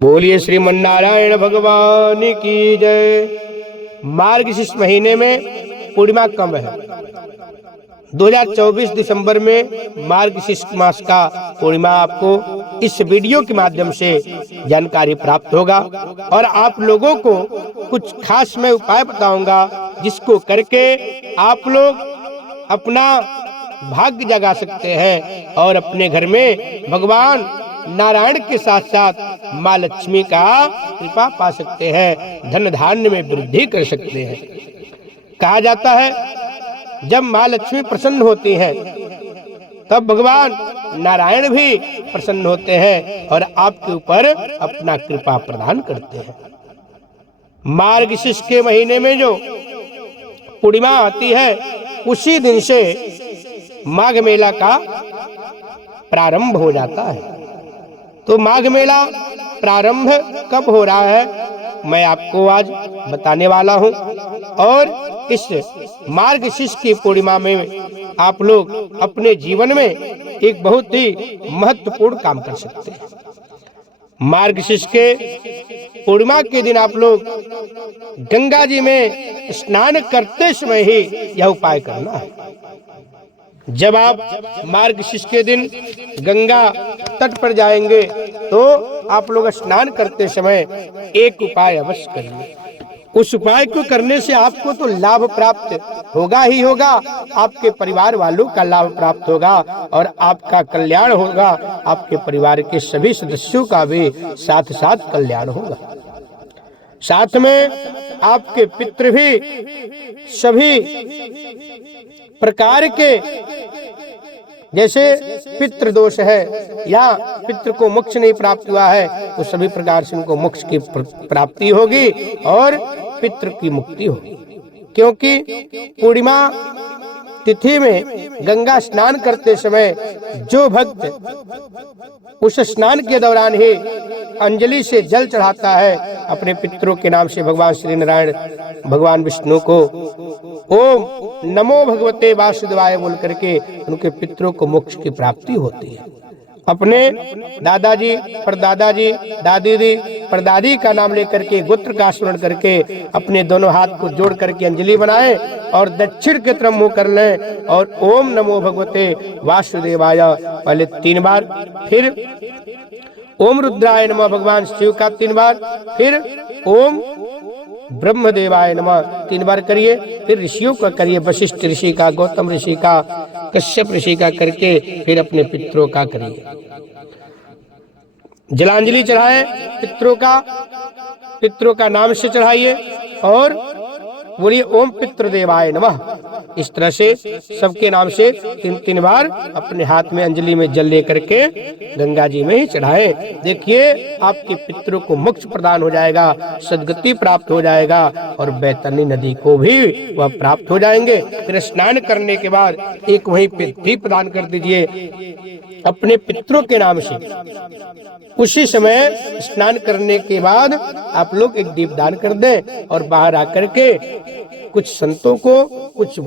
बोलिए श्रीमन्नारायण भगवान की जय। मार्गशीर्ष महीने में पूर्णिमा कब है? 2024 दिसंबर में मार्गशीर्ष मास का पूर्णिमा आपको इस वीडियो के माध्यम से जानकारी प्राप्त होगा और आप लोगों को कुछ खास मैं उपाय बताऊंगा जिसको करके आप लोग अपना भाग्य जगा सकते हैं और अपने घर में भगवान नारायण के साथ साथ माँ लक्ष्मी का कृपा पा सकते हैं, धन धान्य में वृद्धि कर सकते हैं। कहा जाता है जब माँ लक्ष्मी प्रसन्न होती हैं तब भगवान नारायण भी प्रसन्न होते हैं और आपके ऊपर अपना कृपा प्रदान करते हैं। मार्गशीर्ष के महीने में जो पूर्णिमा आती है उसी दिन से माघ मेला का प्रारंभ हो जाता है। तो माघ मेला प्रारंभ कब हो रहा है मैं आपको आज बताने वाला हूं और इस मार्गशीर्ष की पूर्णिमा में आप लोग अपने जीवन में एक बहुत ही महत्वपूर्ण काम कर सकते हैं। मार्गशीर्ष के पूर्णिमा के दिन आप लोग गंगा जी में स्नान करते समय ही यह उपाय करना है। जब आप मार्गशीर्ष के दिन गंगा तट पर जाएंगे तो आप लोग स्नान करते समय एक उपाय अवश्य करिए। उस उपाय को करने से आपको तो लाभ प्राप्त होगा ही होगा, आपके परिवार वालों का लाभ प्राप्त होगा और आपका कल्याण होगा, आपके परिवार के सभी सदस्यों का भी साथ साथ कल्याण होगा। साथ में आपके पितृ भी सभी प्रकार के जैसे पितृ दोष है या पितृ को मोक्ष नहीं प्राप्त हुआ है तो सभी प्रकार से उनको मोक्ष की प्राप्ति होगी और पितृ की मुक्ति होगी। क्योंकि पूर्णिमा तिथि में गंगा स्नान करते समय जो भक्त उस स्नान के दौरान ही अंजलि से जल चढ़ाता है अपने पितरों के नाम से भगवान श्री नारायण भगवान विष्णु को ओम नमो भगवते वासुदेवाय बोल करके उनके पितरों को मोक्ष की प्राप्ति होती है। अपने दादाजी परदादाजी दादी दी परदादी का नाम लेकर के गोत्र का स्मरण करके अपने दोनों हाथ को जोड़ करके अंजलि बनाएं और दक्षिण की तरफ मुंह कर लें और ओम नमो भगवते वासुदेवाय पहले 3 बार, फिर ओम रुद्राय नमः भगवान शिव का 3 बार, फिर ओम ब्रह्मदेवाय नमः 3 बार करिए, फिर ऋषियों का करिए, वशिष्ठ ऋषि का, गौतम ऋषि का, कश्यप ऋषि का करके फिर अपने पितरों का करिए। जलांजलि चढ़ाए पितरों का नाम से चढ़ाइए और बोलिए ओम पितृदेवाय नमः। इस तरह से सबके नाम से 3 बार अपने हाथ में अंजलि में जल लेकर के गंगा जी में ही चढ़ाएं। देखिए आपके पितरों को मोक्ष प्रदान हो जाएगा, सद्गति प्राप्त हो जाएगा और बैतरणी नदी को भी वह प्राप्त हो जाएंगे। फिर स्नान करने के बाद एक वहीं पे दीप प्रदान कर दीजिए अपने पितरों के नाम से। उसी समय स्नान करने के बाद आप लोग एक दीप दान कर दें और बाहर आकर के कुछ संतों को कुछ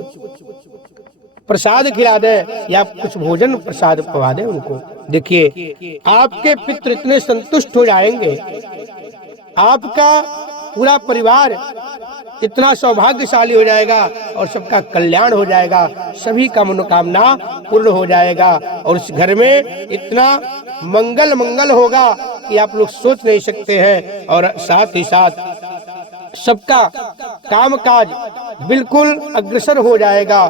प्रसाद खिला दें या कुछ भोजन प्रसाद पवा दें उनको। देखिए आपके पितृ इतने संतुष्ट हो जाएंगे, आपका पूरा परिवार इतना सौभाग्यशाली हो जाएगा और सबका कल्याण हो जाएगा, सभी का मनोकामना पूर्ण हो जाएगा और उस घर में इतना मंगल होगा कि आप लोग सोच नहीं सकते हैं। और साथ ही साथ सबका कामकाज बिल्कुल अग्रसर हो जाएगा,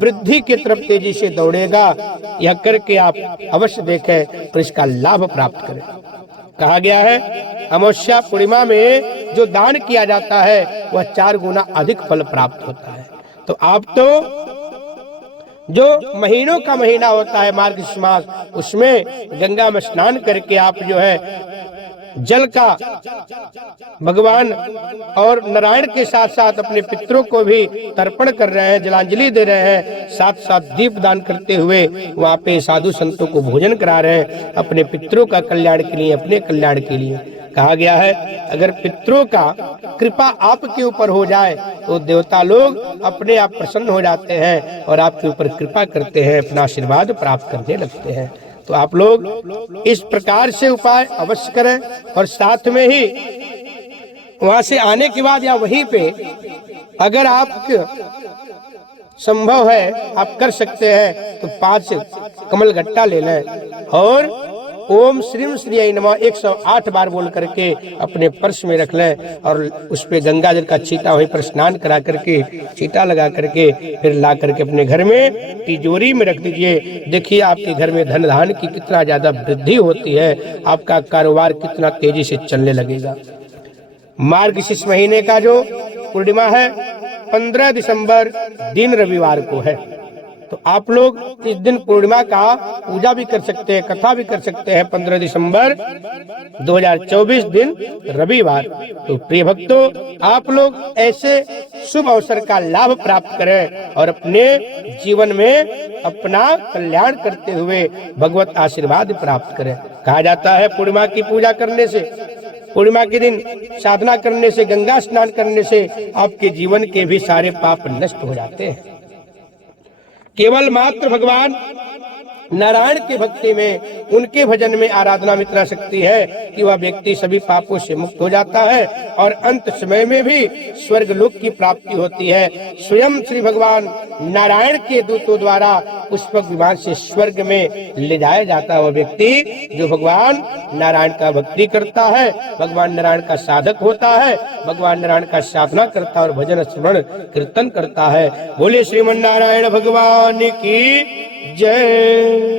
वृद्धि की तरफ तेजी से दौड़ेगा। यह करके आप अवश्य देखें और इसका लाभ प्राप्त करें। कहा गया है अमावस्या पूर्णिमा में जो दान किया जाता है वह 4 गुना अधिक फल प्राप्त होता है। तो आप तो जो महीनों का महीना होता है मार्गशीर्ष मास उसमें गंगा में स्नान करके आप जो है जल का भगवान और नारायण के साथ साथ अपने पितरों को भी तर्पण कर रहे हैं, जलांजलि दे रहे हैं, साथ साथ दीप दान करते हुए वहाँ पे साधु संतों को भोजन करा रहे हैं अपने पितरों का कल्याण के लिए, अपने कल्याण के लिए। कहा गया है अगर पितरों का कृपा आपके ऊपर हो जाए तो देवता लोग अपने आप प्रसन्न हो जाते हैं और आपके ऊपर कृपा करते हैं, अपना आशीर्वाद प्राप्त करने लगते हैं। तो आप लोग इस प्रकार से उपाय अवश्य करें। और साथ में ही वहां से आने के बाद या वहीं पे अगर आप संभव है आप कर सकते हैं तो 5 कमल गट्टा ले लें और ओम श्रीम श्री नमः 108 बार बोल करके अपने पर्स में रख लें और उस पे गंगा जल का छींटा वहीं पर स्नान करा करके छींटा लगा करके फिर ला करके अपने घर में तिजोरी में रख दीजिए। देखिए आपके घर में धन धान की कितना ज्यादा वृद्धि होती है, आपका कारोबार कितना तेजी से चलने लगेगा। मार्गशीर्ष महीने का जो पूर्णिमा है 15 दिसंबर दिन रविवार को है, तो आप लोग इस दिन पूर्णिमा का पूजा भी कर सकते हैं, कथा भी कर सकते हैं। 15 दिसंबर 2024 दिन रविवार। तो प्रिय भक्तों, आप लोग ऐसे शुभ अवसर का लाभ प्राप्त करें और अपने जीवन में अपना कल्याण करते हुए भगवत आशीर्वाद प्राप्त करें। कहा जाता है पूर्णिमा की पूजा करने से, पूर्णिमा के दिन साधना करने से, गंगा स्नान करने से आपके जीवन के भी सारे पाप नष्ट हो जाते हैं। केवल मात्र भगवान नारायण के भक्ति में, उनके भजन में, आराधना में इतना शक्ति है कि वह व्यक्ति सभी पापों से मुक्त हो जाता है और अंत समय में भी स्वर्ग लोक की प्राप्ति होती है। स्वयं श्री भगवान नारायण के दूतों द्वारा पुष्पक विमान से स्वर्ग में ले जाया जाता है वह व्यक्ति जो भगवान नारायण का भक्ति करता है, भगवान नारायण का साधक होता है, भगवान नारायण का साधना करता है और भजन स्मरण कीर्तन करता है। बोले श्रीमन नारायण भगवान की जय।